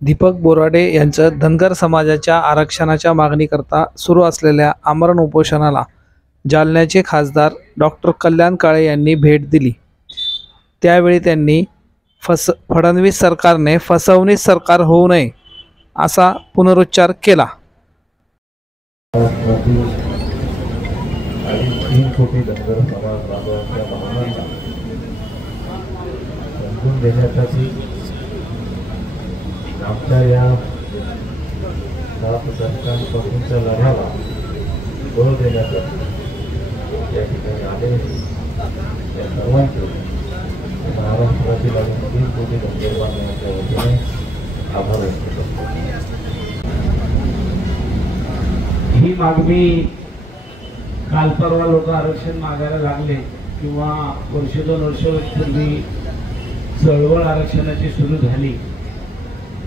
दीपक बोराडे यांचं धनगर समाजाच्या आरक्षणाच्या मागणीकरता सुरू असलेल्या आमरण उपोषणाला जालन्याचे खासदार डॉक्टर कल्याण काळे यांनी भेट दिली। त्यावेळी त्यांनी फडणवीस सरकारने फसवणूक सरकार होऊ नये असा पुनरुच्चार केला। आमच्या या सरकारपासूनच्या लढ्याला बळ देण्यासाठी या ठिकाणी आले या सर्वांचे महाराष्ट्रातील आणि 3 कोटी धनगर बांधवांच्या वतीने आभार व्यक्त करतो। ही मागणी काल परवा लोक आरक्षण मागायला लागले किंवा वर्ष 2 वर्षापूर्वी चळवळ आरक्षणाची सुरू झाली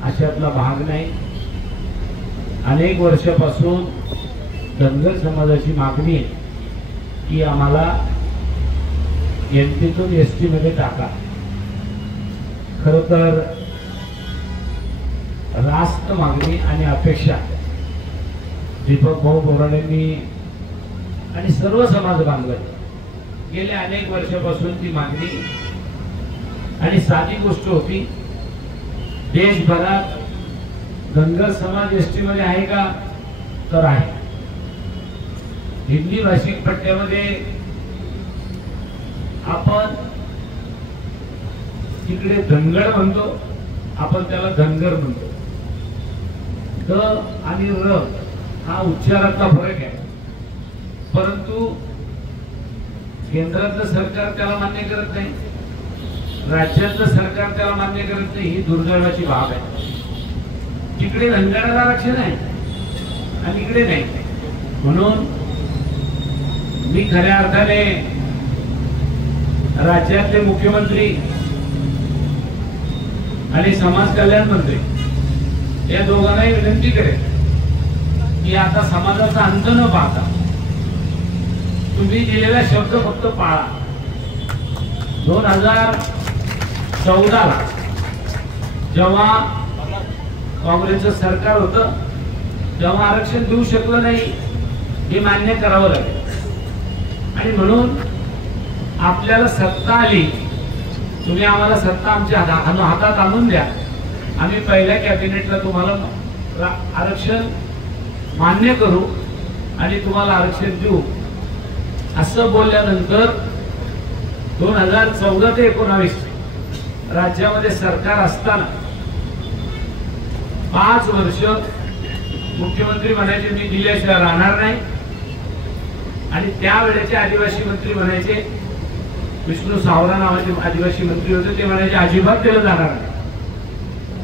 अशातला भाग नाही। अनेक वर्षापासून धनगर समाजाची मागणी आहे की आम्हाला एनटीतून एसटी मध्ये टाका। खरं तर रास्त मागणी आणि अपेक्षा दीपक भाऊ बोराडेंनी आणि सर्व समाज बांधवांनी गेल्या अनेक वर्षापासून ती मागणी आणि साधी गोष्ट होती। देशभरात धनगर समाज एसटी मध्ये आहे का तर आहे। हिंदी भाषिक पट्ट्यामध्ये आपण तिकडे धनगड म्हणतो, आपण त्याला धनगर म्हणतो। द आणि र हा उच्चारातला फरक आहे, परंतु केंद्रातलं सरकार त्याला मान्य करत नाही, राज्यातलं सरकार त्याला मान्य करत नाही। ही दुर्दैवाची बाब आहे। तिकडे धनगराला आरक्षण आहे आणि इकडे नाही। म्हणून मी खऱ्या अर्थाने राज्यातले मुख्यमंत्री आणि समाज कल्याण मंत्री या दोघांनाही विनंती करेन की आता समाजाचा अंत न पाहता तुम्ही दिलेला शब्द फक्त पाळा। 2014 ला जेव्हा काँग्रेसचं सरकार होतं तेव्हा आरक्षण देऊ शकलं नाही हे मान्य करावं लागेल। आणि म्हणून आपल्याला सत्ता आली, तुम्ही आम्हाला सत्ता आमच्या हातात आणून द्या, आम्ही पहिल्या कॅबिनेटला तुम्हाला आरक्षण मान्य करू आणि तुम्हाला आरक्षण देऊ असं बोलल्यानंतर 2014 ते 19 राज्यामध्ये सरकार असताना 5 वर्ष मुख्यमंत्री म्हणायचे मी दिल्याशिवाय राहणार नाही, आणि त्यावेळेचे आदिवासी मंत्री म्हणायचे, विष्णू सावरा नावाचे आदिवासी मंत्री होते, ते म्हणायचे अजिबात दिलं जाणार नाही।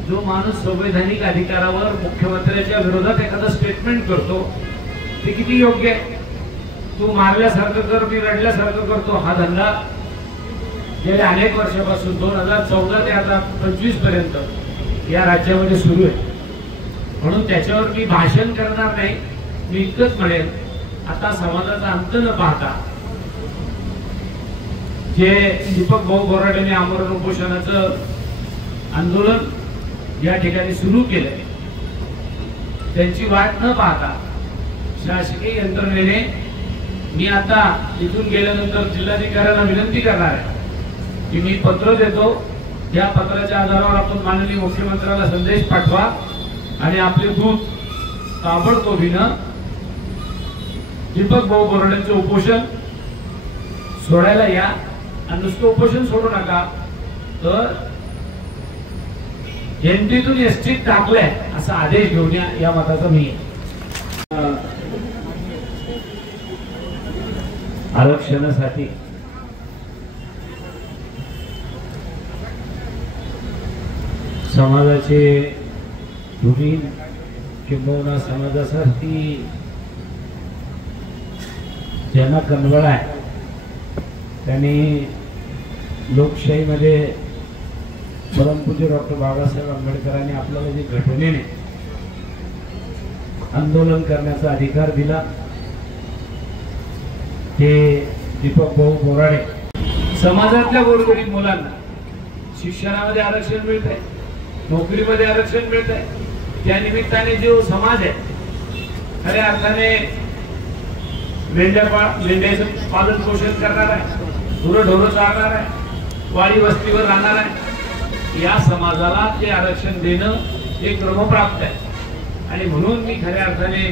जो माणूस संवैधानिक अधिकारावर मुख्यमंत्र्यांच्या विरोधात एखादा स्टेटमेंट करतो ते किती योग्य आहे? तू मारल्यासारखं कर, मी रडल्यासारखं करतो, हा धंदा गेल्या अनेक वर्षापासून 2014 ते आता 25 पर्यंत या राज्यामध्ये सुरू आहे। म्हणून त्याच्यावर मी भाषण करणार नाही। मी इतकंच म्हणेन, आता समाजाचा अंत न पाहता जे दीपक भाऊ बोराडेंनी आमरण उपोषणाचं आंदोलन या ठिकाणी सुरू केलंय, त्यांची वाट न पाहता शासकीय यंत्रणेने मी आता इथून गेल्यानंतर जिल्हाधिकाऱ्यांना विनंती करणार आहे की मी पत्र देतो, या पत्राच्या आधारावर आपण माननीय मुख्यमंत्र्याला संदेश पाठवा आणि आपले दूत ताबडतोबीनं दीपक भाऊ बोराडेंचं उपोषण सोडायला या। आणि नुसतं उपोषण सोडू नका तर एनटीतून एसटीत टाकलंय असा आदेश घेऊन या मताचा मी आरक्षणासाठी समाजाचे धुरीण किंबहुना समाजासाठी ज्यांना कनवळ आहे त्यांनी लोकशाहीमध्ये परमपूज्य डॉक्टर बाबासाहेब आंबेडकरांनी आपल्याला जे घटनेने आंदोलन करण्याचा अधिकार दिला ते दीपक भाऊ बोराडे समाजातल्या गोरगरीब मुलांना शिक्षणामध्ये आरक्षण मिळतंय, नोकरीमध्ये आरक्षण मिळत आहे, त्या निमित्ताने जो समाज आहे खऱ्या अर्थाने मेंढ्याचं पालन पोषण करणार आहे, गुरंढोरं चालणार आहे, वाडी वस्तीवर राहणार आहे, या समाजाला ते आरक्षण देणं हे क्रमप्राप्त आहे. आणि म्हणून मी खऱ्या अर्थाने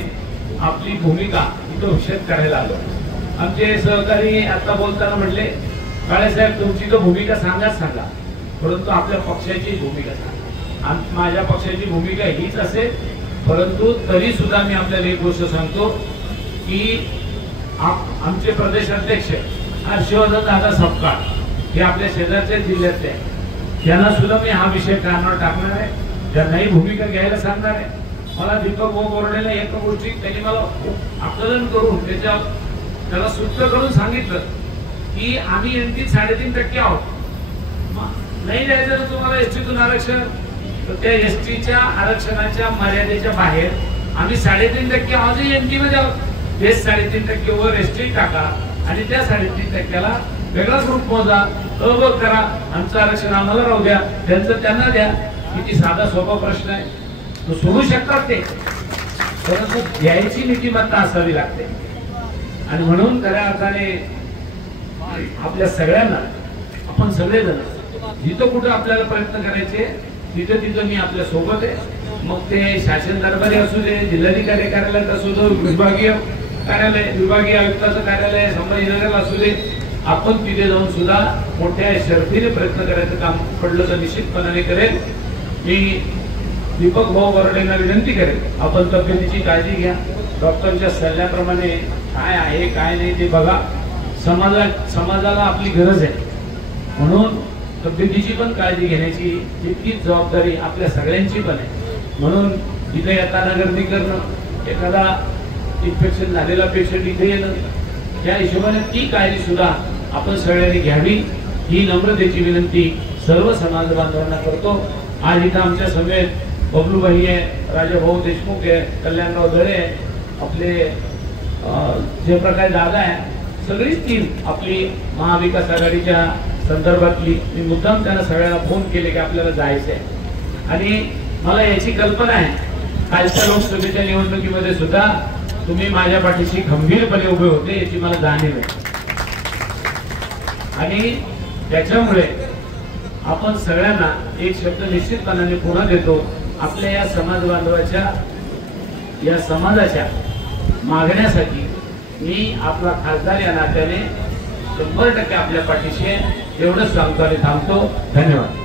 आपली भूमिका इथं विषद करायला आलो. आमचे सहकारी आता बोलताना म्हटले, काळेसाहेब तुमची तर भूमिका सांगाच सांगा, परंतु आपल्या पक्षाची भूमिका सांगा. माझ्या पक्षाची भूमिका हीच असेल, परंतु तरी सुद्धा मी आपल्याला एक गोष्ट सांगतो की आमचे प्रदेश अध्यक्ष हर्षवर्धन दादा सपकाळ हे आपल्या शेजारच्या जिल्ह्यातले आहे, त्यांना सुद्धा मी हा विषय कानावर टाकणार आहे, त्यांनाही भूमिका घ्यायला सांगणार आहे. मला दीपक बोरडेला एका गोष्टी त्यांनी मला आकलन करून त्याला सूत्र करून सांगितलं की आम्ही एनटी 3.5% आहोत, नाही द्यायचं ना तुम्हाला एसटीतून आरक्षण, तर त्या एसटीच्या आरक्षणाच्या मर्यादेच्या बाहेर आम्ही 3.5% आजही एनटी मध्ये आहोत. तेच 3.5% वर एसटी टाका आणि त्या 3.5%ला वेगळा ग्रुप मोजा, ब करा, आमचं आरक्षण आम्हाला राहू द्या, त्यांचं त्यांना द्या. किती साधा सोपा प्रश्न आहे, तो सोडू शकतात ते, परंतु द्यायची नीतिमत्ता असावी लागते. आणि म्हणून खऱ्या अर्थाने आपल्या सगळ्यांना, आपण सगळेजण जिथं कुठं आपल्याला प्रयत्न करायचे तिथं तिथं मी आपल्या सोबत आहे. मग ते शासन दरबारी असू दे, जिल्हाधिकारी कार्यालयात असू दे, विभागीय कार्यालय, विभागीय आयुक्ताचं कार्यालय संभाजीनगरला असू दे, आपण तिथे जाऊन सुद्धा मोठ्या शर्तीने प्रयत्न करायचं काम पडलं तर निश्चितपणाने करेल. मी दीपक भाऊ बोरडेंना विनंती करेल, आपण तब्येतीची काळजी घ्या, डॉक्टरच्या सल्ल्याप्रमाणे काय आहे काय नाही ते बघा. समाजाला आपली गरज आहे, म्हणून तब्येतीची पण काळजी घेण्याची तितकीच जबाबदारी आपल्या सगळ्यांची पण आहे. म्हणून इथे येताना गर्दी करणं, एखादा इन्फेक्शन झालेला पेशंट इथे येणं, त्या हिशोबाने ती काळजी सुद्धा आपण सगळ्यांनी घ्यावी, ही नम्रतेची विनंती सर्व समाज बांधवांना करतो. आज इथं आमच्या समेत बबलूभाई आहे, राजाभाऊ देशमुख आहे, कल्याणराव दळे आहे, आपले जयप्रकाश दादा आहे, सगळीच टीम आपली महाविकास आघाडीच्या संदर्भातली. मी मुद्दाम त्यांना सगळ्यांना फोन केले की आपल्याला जायचं आहे. आणि मला याची कल्पना आहे, कालच्या लोकसभेच्या निवडणुकीमध्ये सुद्धा तुम्ही माझ्या पाठीशी खंबीरपणे उभे होते, याची मला जाणीव आहे. आणि त्याच्यामुळे आपण सगळ्यांना एक शब्द निश्चितपणाने पुन्हा देतो, आपल्या या समाज बांधवाच्या, या समाजाच्या मागण्यासाठी मी आपला खासदार या नात्याने 100% आपल्या पाठीशी एवढंच सांगतो आणि थांबतो. धन्यवाद.